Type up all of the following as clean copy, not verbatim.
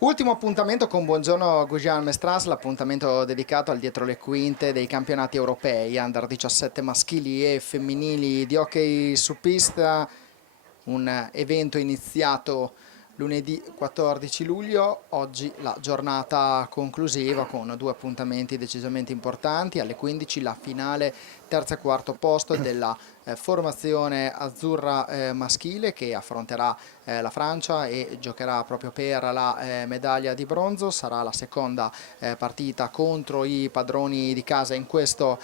Ultimo appuntamento con Buongiorno Gujan Mestras, l'appuntamento dedicato al dietro le quinte dei campionati europei Under 17 maschili e femminili di hockey su pista, un evento iniziato lunedì 14 luglio, oggi la giornata conclusiva con due appuntamenti decisamente importanti. Alle 15 la finale terzo e quarto posto della formazione azzurra maschile che affronterà la Francia e giocherà proprio per la medaglia di bronzo. Sarà la seconda partita contro i padroni di casa in questo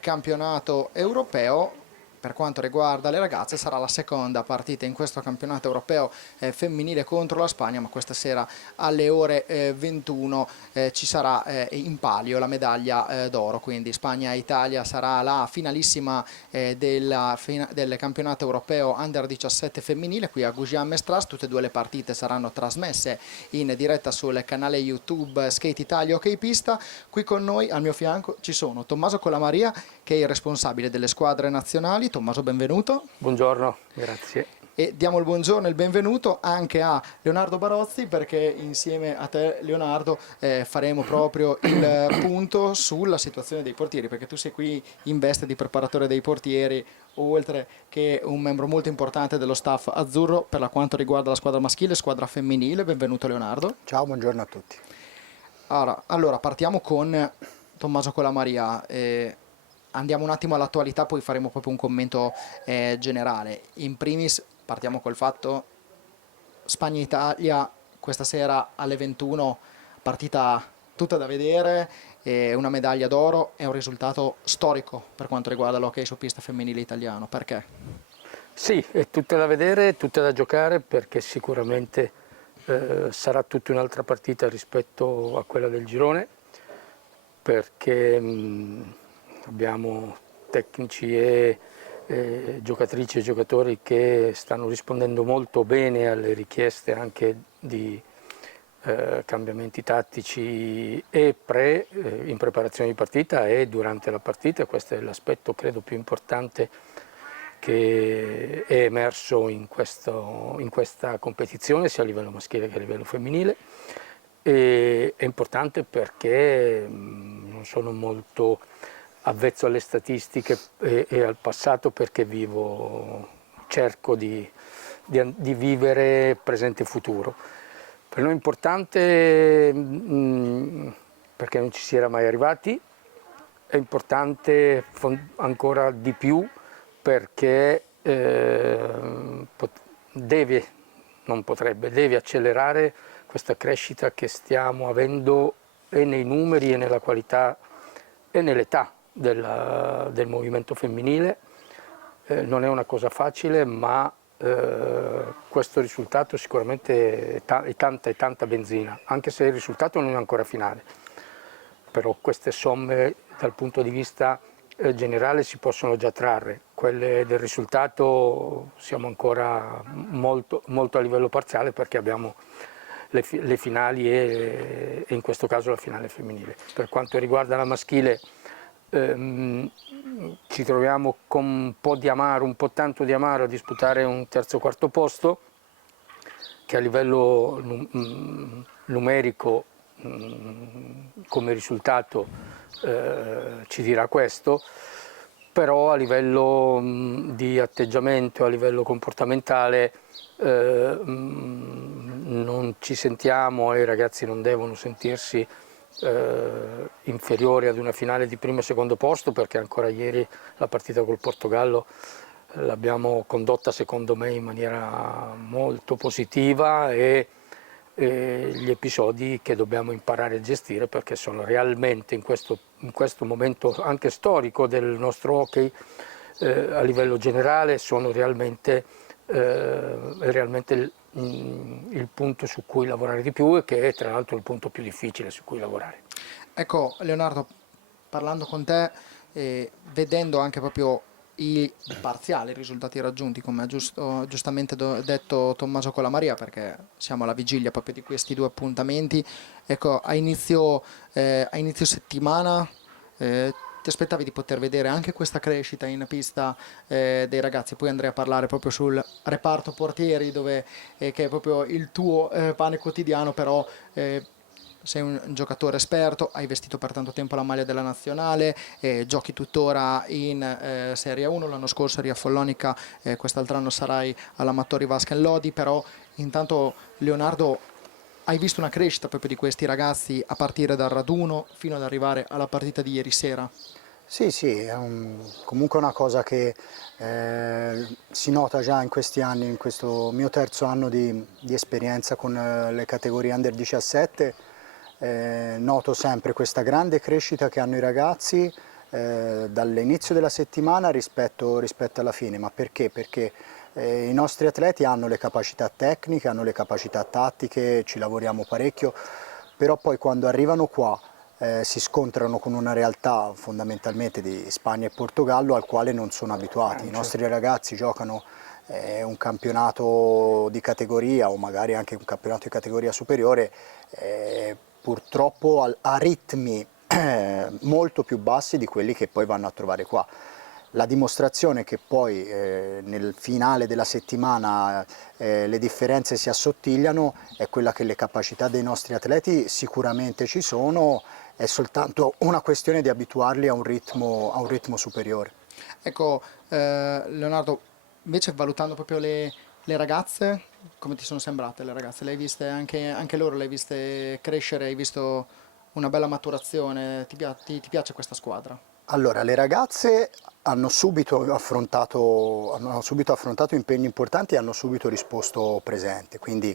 campionato europeo. Per quanto riguarda le ragazze sarà la seconda partita in questo campionato europeo femminile contro la Spagna, ma questa sera alle ore 21 ci sarà in palio la medaglia d'oro, quindi Spagna e Italia sarà la finalissima del campionato europeo Under 17 femminile qui a Gujan Mestras. Tutte e due le partite saranno trasmesse in diretta sul canale YouTube Skate Italia Hockey Pista. Qui con noi al mio fianco ci sono Tommaso Colamaria, che è il responsabile delle squadre nazionali. Tommaso, benvenuto. Buongiorno, grazie. E diamo il buongiorno e il benvenuto anche a Leonardo Barozzi, perché insieme a te, Leonardo, faremo proprio il punto sulla situazione dei portieri, perché tu sei qui in veste di preparatore dei portieri, oltre che un membro molto importante dello staff azzurro per quanto riguarda la squadra maschile e squadra femminile. Benvenuto Leonardo. Ciao, buongiorno a tutti. Allora partiamo con Tommaso Colamaria. Andiamo un attimo all'attualità, poi faremo proprio un commento generale. In primis partiamo col fatto Spagna-Italia questa sera alle 21, partita tutta da vedere, una medaglia d'oro, è un risultato storico per quanto riguarda l'hockey su pista femminile italiano. Perché? Sì, è tutta da vedere, tutta da giocare, perché sicuramente sarà tutta un'altra partita rispetto a quella del girone, perché abbiamo tecnici e giocatrici e giocatori che stanno rispondendo molto bene alle richieste anche di cambiamenti tattici e in preparazione di partita e durante la partita. Questo è l'aspetto credo più importante che è emerso in questa competizione, sia a livello maschile che a livello femminile. E è importante perché non sono molto avvezzo alle statistiche e al passato, perché cerco di vivere presente e futuro. Per noi è importante perché non ci si era mai arrivati, è importante ancora di più perché deve accelerare questa crescita che stiamo avendo e nei numeri e nella qualità e nell'età del movimento femminile. Non è una cosa facile, ma questo risultato sicuramente è tanta benzina, anche se il risultato non è ancora finale. Però queste somme dal punto di vista generale si possono già trarre, quelle del risultato siamo ancora molto a livello parziale, perché abbiamo le finali e in questo caso la finale femminile. Per quanto riguarda la maschile, ci troviamo con un po' tanto di amaro a disputare un terzo o quarto posto, che a livello numerico come risultato ci dirà questo, però a livello di atteggiamento, a livello comportamentale non ci sentiamo, e i ragazzi non devono sentirsi inferiori ad una finale di primo e secondo posto, perché ancora ieri la partita col Portogallo l'abbiamo condotta secondo me in maniera molto positiva, e gli episodi che dobbiamo imparare a gestire, perché sono realmente in questo momento anche storico del nostro hockey a livello generale sono realmente il punto su cui lavorare di più, e che è tra l'altro il punto più difficile su cui lavorare. Ecco Leonardo, parlando con te, vedendo anche proprio i parziali risultati raggiunti, come ha giustamente detto Tommaso Colamaria, perché siamo alla vigilia proprio di questi due appuntamenti, ecco, a inizio settimana ti aspettavi di poter vedere anche questa crescita in pista dei ragazzi? Poi andrei a parlare proprio sul reparto portieri, che è proprio il tuo pane quotidiano, però sei un giocatore esperto, hai vestito per tanto tempo la maglia della nazionale, giochi tuttora in Serie 1, l'anno scorso eri a Follonica, quest'altro anno sarai all'Amatori Vasken Lodi, però intanto Leonardo hai visto una crescita proprio di questi ragazzi a partire dal raduno fino ad arrivare alla partita di ieri sera? Sì, sì, è comunque una cosa che si nota già in questi anni, in questo mio terzo anno di esperienza con le categorie Under 17, noto sempre questa grande crescita che hanno i ragazzi dall'inizio della settimana rispetto alla fine. Ma perché? Perché i nostri atleti hanno le capacità tecniche, hanno le capacità tattiche, ci lavoriamo parecchio, però poi quando arrivano qua si scontrano con una realtà fondamentalmente di Spagna e Portogallo al quale non sono abituati. I nostri ragazzi giocano un campionato di categoria o magari anche un campionato di categoria superiore purtroppo a ritmi molto più bassi di quelli che poi vanno a trovare qua. La dimostrazione che poi nel finale della settimana le differenze si assottigliano è quella che le capacità dei nostri atleti sicuramente ci sono, è soltanto una questione di abituarli a un ritmo superiore. Ecco, Leonardo, invece valutando proprio le ragazze, come ti sono sembrate le ragazze? Le hai viste anche loro, le hai viste crescere, hai visto una bella maturazione, ti piace questa squadra? Allora, le ragazze hanno subito affrontato impegni importanti e hanno subito risposto presente, quindi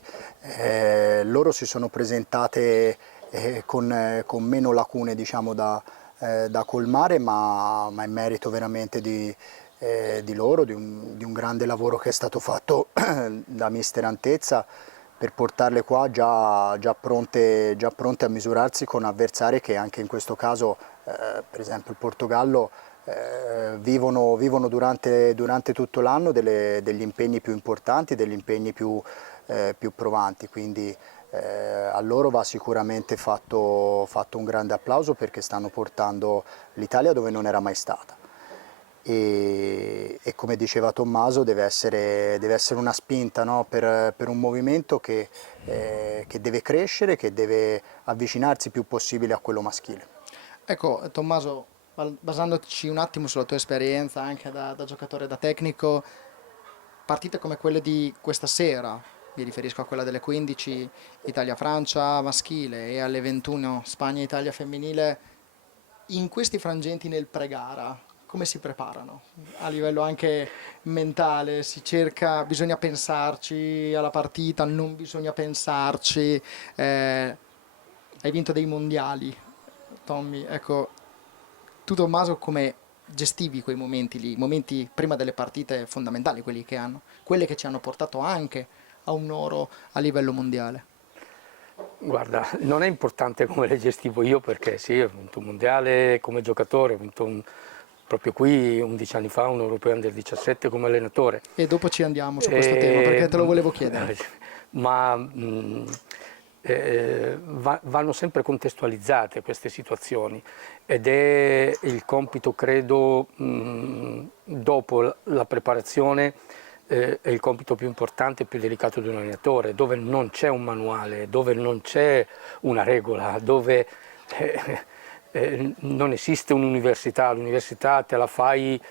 loro si sono presentate con meno lacune, diciamo, da colmare, ma è merito veramente di loro, di un grande lavoro che è stato fatto da mister Antezza per portarle qua già pronte a misurarsi con avversari che anche in questo caso, per esempio il Portogallo, vivono durante tutto l'anno degli impegni più importanti, degli impegni più provanti, quindi a loro va sicuramente fatto un grande applauso perché stanno portando l'Italia dove non era mai stata. E come diceva Tommaso deve essere una spinta, no? per un movimento che deve crescere, che deve avvicinarsi più possibile a quello maschile. Ecco, Tommaso, basandoci un attimo sulla tua esperienza anche da giocatore, da tecnico, partite come quelle di questa sera, mi riferisco a quella delle 15 Italia-Francia maschile e alle 21 Spagna-Italia femminile, in questi frangenti nel pre-gara, come si preparano? A livello anche mentale, bisogna pensarci alla partita, non bisogna pensarci, hai vinto dei mondiali, Tommy, ecco, tu Tommaso come gestivi quei momenti lì, i momenti prima delle partite fondamentali, quelle che ci hanno portato anche a un oro a livello mondiale? Guarda, non è importante come le gestivo io perché sì, ho vinto un mondiale come giocatore, ho vinto proprio qui 11 anni fa un europeo under 17 come allenatore. E dopo ci andiamo su questo tema perché te lo volevo chiedere. Ma vanno sempre contestualizzate queste situazioni ed è il compito, credo, dopo la preparazione, è il compito più importante e più delicato di un allenatore, dove non c'è un manuale, dove non c'è una regola, dove non esiste un'università, l'università te la fai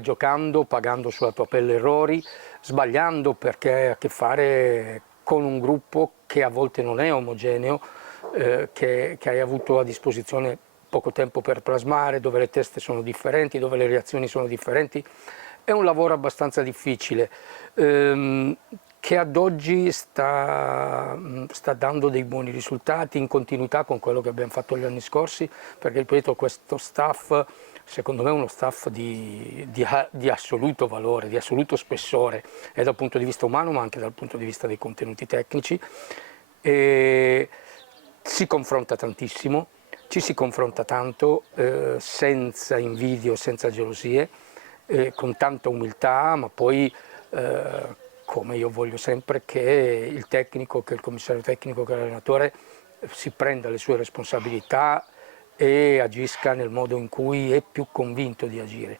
giocando, pagando sulla tua pelle errori, sbagliando perché hai a che fare con un gruppo che a volte non è omogeneo, che hai avuto a disposizione poco tempo per plasmare, dove le teste sono differenti, dove le reazioni sono differenti. È un lavoro abbastanza difficile, che ad oggi sta dando dei buoni risultati in continuità con quello che abbiamo fatto gli anni scorsi, perché ripeto, questo staff secondo me è uno staff di assoluto valore, di assoluto spessore, e dal punto di vista umano ma anche dal punto di vista dei contenuti tecnici. E si confronta tantissimo, ci si confronta tanto, senza invidie o senza gelosie, con tanta umiltà, ma poi come io voglio sempre che il tecnico, che il commissario tecnico, che l'allenatore si prenda le sue responsabilità e agisca nel modo in cui è più convinto di agire.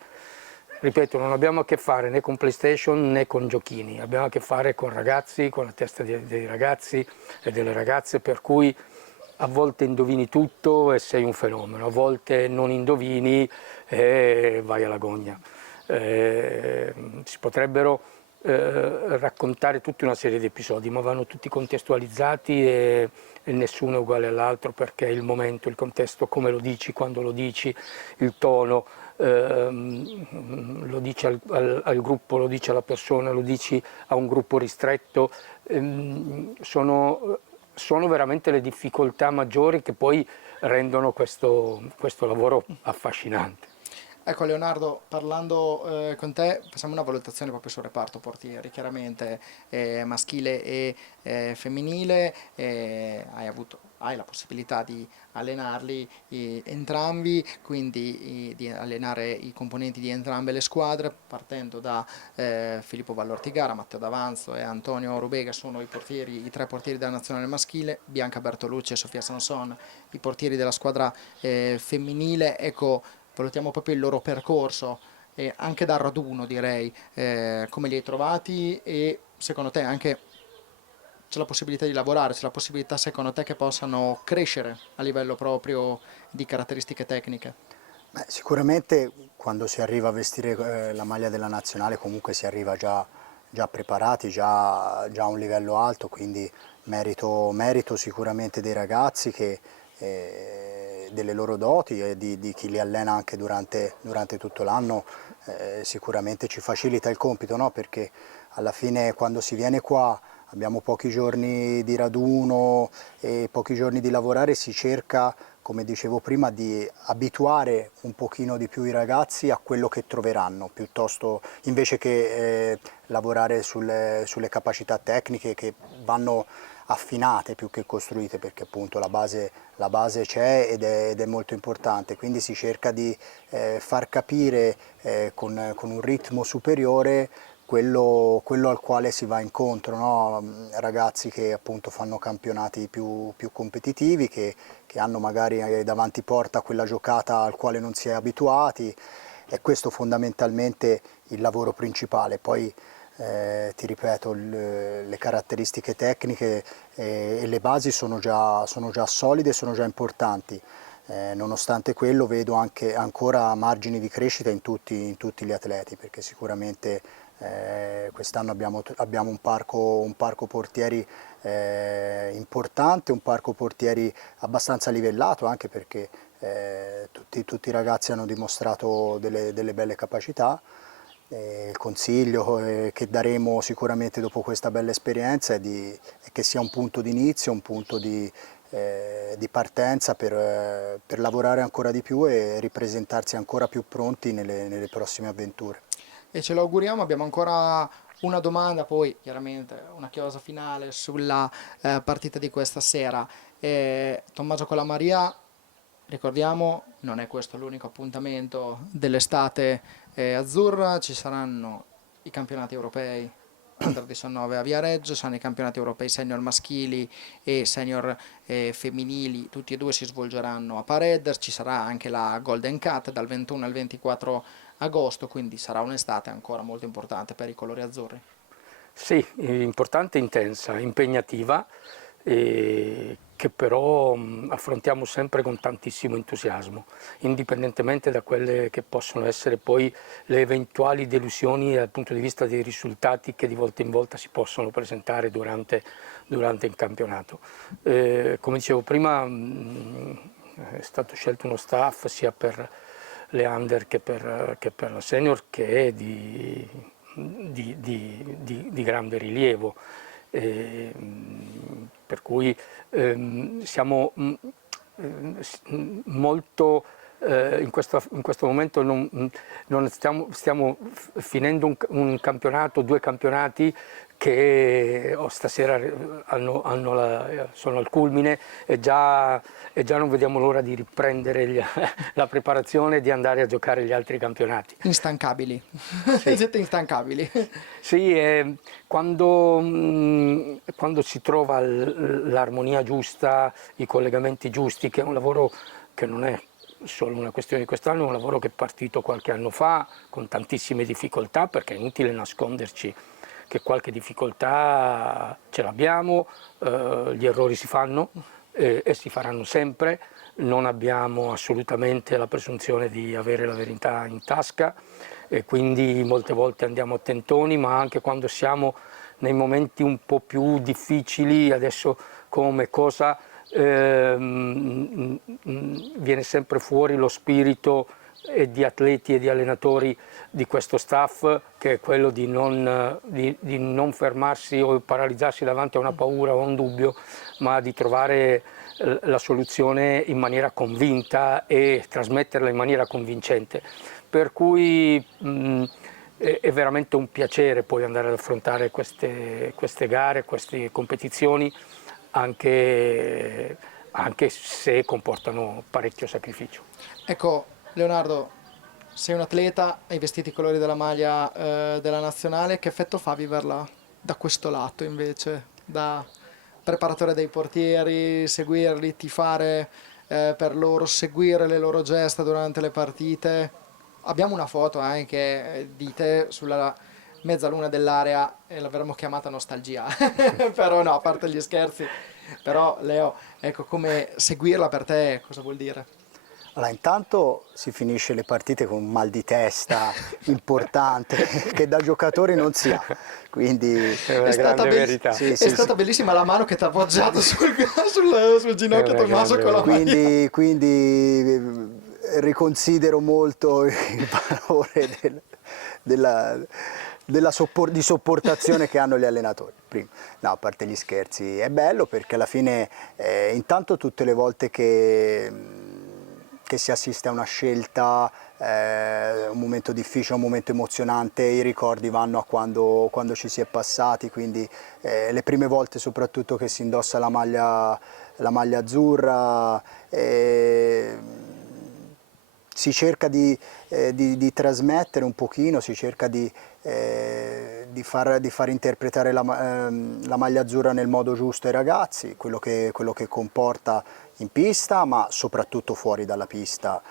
Ripeto, non abbiamo a che fare né con PlayStation né con giochini, abbiamo a che fare con ragazzi, con la testa dei ragazzi e delle ragazze, per cui a volte indovini tutto e sei un fenomeno, a volte non indovini e vai alla gogna. Si potrebbero raccontare tutta una serie di episodi, ma vanno tutti contestualizzati e nessuno è uguale all'altro, perché il momento, il contesto, come lo dici, quando lo dici, il tono, lo dici al gruppo, lo dici alla persona, lo dici a un gruppo ristretto, sono veramente le difficoltà maggiori che poi rendono questo lavoro affascinante. Ecco Leonardo, parlando con te, facciamo una valutazione proprio sul reparto portieri, chiaramente maschile e femminile, hai la possibilità di allenarli entrambi, quindi di allenare i componenti di entrambe le squadre, partendo da Filippo Vallortigara, Matteo D'Avanzo e Antonio Rubega, sono i tre portieri della nazionale maschile, Bianca Bertolucci e Sofia Sanson, i portieri della squadra femminile. Ecco, valutiamo proprio il loro percorso, anche dal raduno direi, come li hai trovati e secondo te anche c'è la possibilità di lavorare, c'è la possibilità secondo te che possano crescere a livello proprio di caratteristiche tecniche? Beh, sicuramente quando si arriva a vestire la maglia della nazionale comunque si arriva già preparati, già a un livello alto, quindi merito sicuramente dei ragazzi delle loro doti e di chi li allena anche durante tutto l'anno, sicuramente ci facilita il compito, no? Perché alla fine quando si viene qua abbiamo pochi giorni di raduno e pochi giorni di lavorare, si cerca, come dicevo prima, di abituare un pochino di più i ragazzi a quello che troveranno, piuttosto invece che lavorare sulle capacità tecniche che vanno affinate più che costruite, perché appunto la base c'è ed è molto importante, quindi si cerca di far capire con un ritmo superiore quello al quale si va incontro, no? Ragazzi che appunto fanno campionati più competitivi, che hanno magari davanti porta quella giocata al quale non si è abituati, e questo fondamentalmente il lavoro principale. Poi ti ripeto, le caratteristiche tecniche e le basi sono già solide, sono già importanti. Nonostante quello vedo anche ancora margini di crescita in tutti gli atleti, perché sicuramente quest'anno abbiamo un parco portieri importante, un parco portieri abbastanza livellato, anche perché tutti i ragazzi hanno dimostrato delle belle capacità. Il consiglio che daremo sicuramente dopo questa bella esperienza è che sia un punto di inizio, un punto di partenza per lavorare ancora di più e ripresentarsi ancora più pronti nelle prossime avventure. E ce lo auguriamo. Abbiamo ancora una domanda, poi chiaramente una chiosa finale sulla partita di questa sera. Tommaso Colamaria, ricordiamo, non è questo l'unico appuntamento dell'estate azzurra, ci saranno i campionati europei Under 19 a Viareggio, saranno i campionati europei senior maschili e senior femminili, tutti e due si svolgeranno a Paredder, ci sarà anche la Golden Cat dal 21 al 24 agosto, quindi sarà un'estate ancora molto importante per i colori azzurri. Sì, importante e intensa, impegnativa, che però affrontiamo sempre con tantissimo entusiasmo, indipendentemente da quelle che possono essere poi le eventuali delusioni dal punto di vista dei risultati che di volta in volta si possono presentare durante il campionato. Come dicevo prima, è stato scelto uno staff sia per le under che per la senior che è di grande rilievo, per cui siamo molto in questo momento non stiamo finendo un campionato, due campionati che stasera sono al culmine e già non vediamo l'ora di riprendere la preparazione e di andare a giocare gli altri campionati. Instancabili, Sì. siete instancabili. Sì, quando si trova l'armonia giusta, i collegamenti giusti, che è un lavoro che non è solo una questione di quest'anno, è un lavoro che è partito qualche anno fa con tantissime difficoltà, perché è inutile nasconderci che qualche difficoltà ce l'abbiamo, gli errori si fanno e si faranno sempre, non abbiamo assolutamente la presunzione di avere la verità in tasca e quindi molte volte andiamo a tentoni, ma anche quando siamo nei momenti un po' più difficili, adesso come cosa viene sempre fuori lo spirito di atleti e di allenatori di questo staff, che è quello di non fermarsi o paralizzarsi davanti a una paura o a un dubbio, ma di trovare la soluzione in maniera convinta e trasmetterla in maniera convincente. Per cui è veramente un piacere poi andare ad affrontare queste gare, queste competizioni, anche se comportano parecchio sacrificio. Ecco, Leonardo, sei un atleta, hai vestito i colori della maglia della nazionale, che effetto fa viverla da questo lato invece, da preparatore dei portieri, seguirli, tifare per loro, seguire le loro gesta durante le partite? Abbiamo una foto anche di te sulla mezzaluna dell'area e l'avremmo chiamata nostalgia, però no, a parte gli scherzi, però Leo, ecco, come seguirla per te cosa vuol dire? Allora, intanto si finisce le partite con un mal di testa importante che da giocatori non si ha, quindi È una grande verità. sì, È sì, stata sì. bellissima la mano che ti ha appoggiato sul ginocchio È una Tommaso grande con la maglia. Quindi riconsidero molto il valore di sopportazione che hanno gli allenatori. Prima. No, a parte gli scherzi, è bello perché alla fine intanto tutte le volte che si assiste a una scelta, un momento difficile, un momento emozionante, i ricordi vanno a quando ci si è passati, quindi le prime volte soprattutto che si indossa la maglia azzurra, si cerca di trasmettere un pochino, si cerca di far interpretare la maglia azzurra nel modo giusto ai ragazzi, quello che comporta in pista, ma soprattutto fuori dalla pista.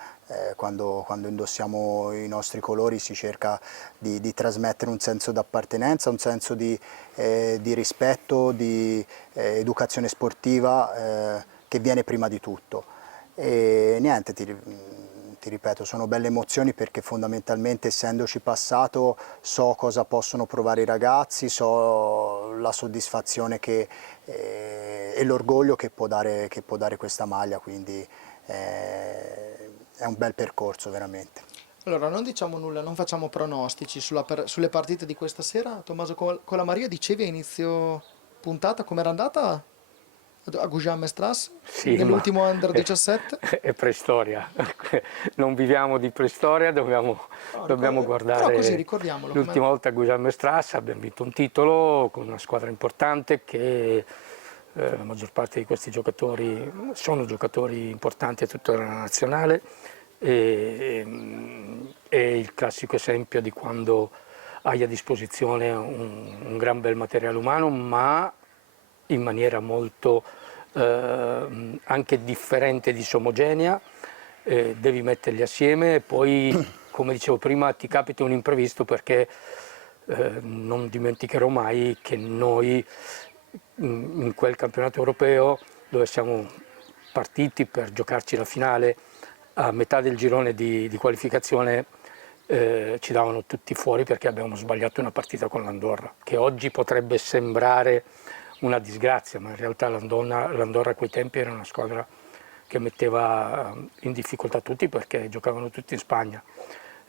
Quando indossiamo i nostri colori si cerca di trasmettere un senso d'appartenenza, un senso di rispetto, di educazione sportiva che viene prima di tutto. E niente, ti ripeto, sono belle emozioni perché fondamentalmente, essendoci passato, so cosa possono provare i ragazzi, so la soddisfazione e l'orgoglio che può dare questa maglia, quindi è un bel percorso veramente. Allora, non diciamo nulla, non facciamo pronostici sulle partite di questa sera. Tommaso, con la Maria dicevi a inizio puntata com'era andata a Gujan-Mestras Sì, ma nell'ultimo Under 17? è preistoria, non viviamo di preistoria, dobbiamo Però così guardare. ricordiamolo. L'ultima volta a Gujan-Mestras abbiamo vinto un titolo con una squadra importante che la maggior parte di questi giocatori sono giocatori importanti a tutta la nazionale e è il classico esempio di quando hai a disposizione un gran bel materiale umano, ma in maniera molto anche differente, disomogenea, devi metterli assieme e poi, come dicevo prima, ti capita un imprevisto perché non dimenticherò mai che noi in quel campionato europeo, dove siamo partiti per giocarci la finale, a metà del girone di qualificazione ci davano tutti fuori perché abbiamo sbagliato una partita con l'Andorra, che oggi potrebbe sembrare una disgrazia, ma in realtà l'Andorra a quei tempi era una squadra che metteva in difficoltà tutti perché giocavano tutti in Spagna.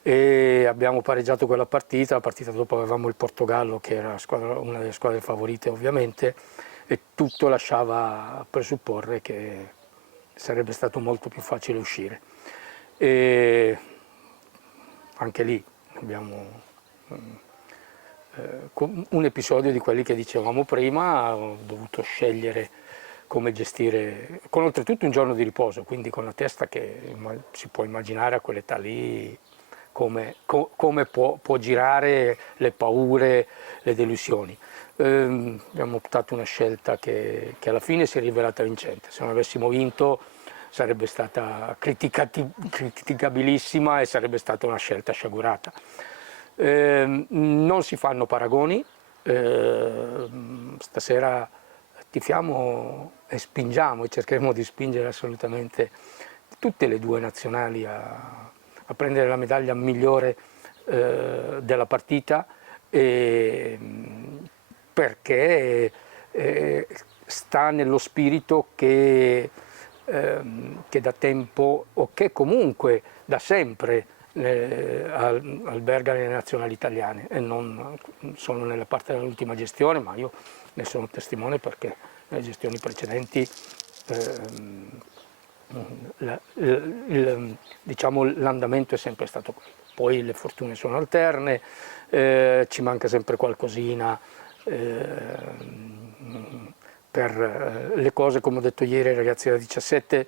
E abbiamo pareggiato quella partita, la partita dopo avevamo il Portogallo che era una delle squadre favorite ovviamente, e tutto lasciava presupporre che sarebbe stato molto più facile uscire. E anche lì abbiamo un episodio di quelli che dicevamo prima, ho dovuto scegliere come gestire, con oltretutto un giorno di riposo, quindi con la testa che si può immaginare a quell'età lì come può girare le paure, le delusioni. Abbiamo optato una scelta che alla fine si è rivelata vincente. Se non avessimo vinto sarebbe stata criticabilissima e sarebbe stata una scelta sciagurata. Non si fanno paragoni, stasera tifiamo e spingiamo e cercheremo di spingere assolutamente tutte le due nazionali a prendere la medaglia migliore della partita, perché sta nello spirito che da tempo, o che comunque da sempre alberga nelle nazionali italiane, e non solo nella parte dell'ultima gestione, ma io ne sono testimone perché nelle gestioni precedenti diciamo, l'andamento è sempre stato quello. Poi le fortune sono alterne, ci manca sempre qualcosina per le cose, come ho detto ieri ai ragazzi da 17,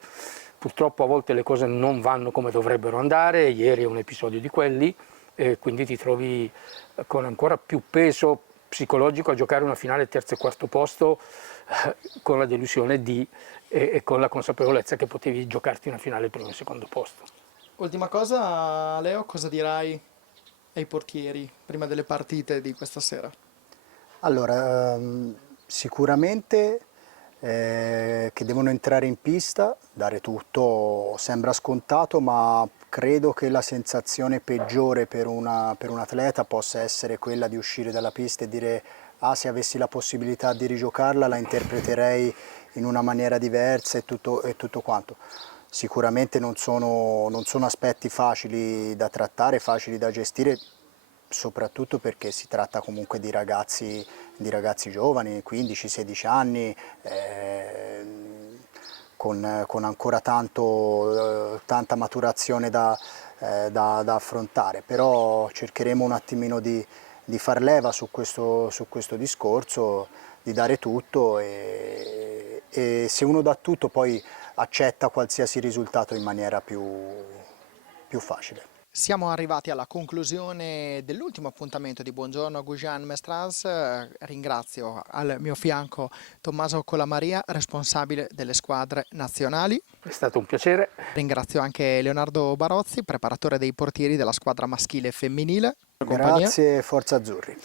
purtroppo a volte le cose non vanno come dovrebbero andare, ieri è un episodio di quelli, e quindi ti trovi con ancora più peso psicologico a giocare una finale terzo e quarto posto, con la delusione e con la consapevolezza che potevi giocarti una finale primo e secondo posto. Ultima cosa, Leo, cosa dirai ai portieri prima delle partite di questa sera? Allora, sicuramente che devono entrare in pista, dare tutto, sembra scontato, ma credo che la sensazione peggiore per un atleta possa essere quella di uscire dalla pista e dire: ah, se avessi la possibilità di rigiocarla la interpreterei in una maniera diversa e tutto quanto. Sicuramente non sono aspetti facili da trattare, facili da gestire, soprattutto perché si tratta comunque di ragazzi giovani, 15-16 anni, con ancora tanta maturazione da affrontare, però cercheremo un attimino di far leva su questo discorso, di dare tutto, e se uno dà tutto poi accetta qualsiasi risultato in maniera più facile. Siamo arrivati alla conclusione dell'ultimo appuntamento di Buongiorno Gujan Mestras. Ringrazio al mio fianco Tommaso Colamaria, responsabile delle squadre nazionali. È stato un piacere. Ringrazio anche Leonardo Barozzi, preparatore dei portieri della squadra maschile e femminile. Grazie, Forza Azzurri.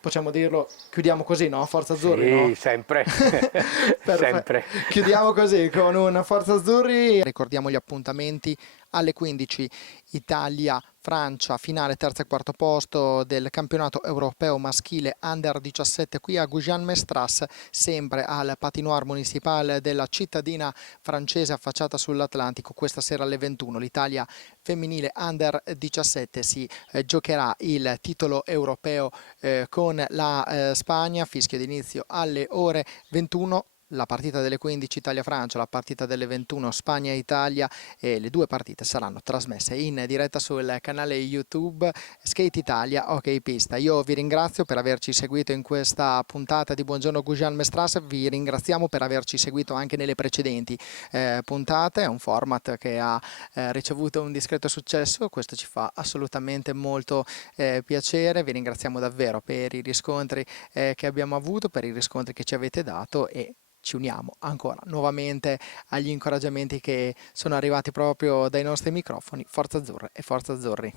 Possiamo dirlo, chiudiamo così, no? Forza Azzurri, sì, no? Sempre. Sempre. Chiudiamo così con un Forza Azzurri. Ricordiamo gli appuntamenti: alle 15 Italia-Francia, finale terzo e quarto posto del campionato europeo maschile Under 17 qui a Gujan-Mestras, sempre al Patinoire Municipal della cittadina francese affacciata sull'Atlantico. Questa sera alle 21 l'Italia femminile Under 17 si giocherà il titolo europeo con la Spagna. Fischio d'inizio alle ore 21. La partita delle 15 Italia-Francia, la partita delle 21 Spagna-Italia, e le due partite saranno trasmesse in diretta sul canale YouTube Skate Italia Ok Pista. Io vi ringrazio per averci seguito in questa puntata di Buongiorno Gujan Mestras, vi ringraziamo per averci seguito anche nelle precedenti puntate. È un format che ha ricevuto un discreto successo, questo ci fa assolutamente molto piacere. Vi ringraziamo davvero per i riscontri che abbiamo avuto, per i riscontri che ci avete dato, e ci uniamo ancora nuovamente agli incoraggiamenti che sono arrivati proprio dai nostri microfoni. Forza Azzurra e Forza Azzurri.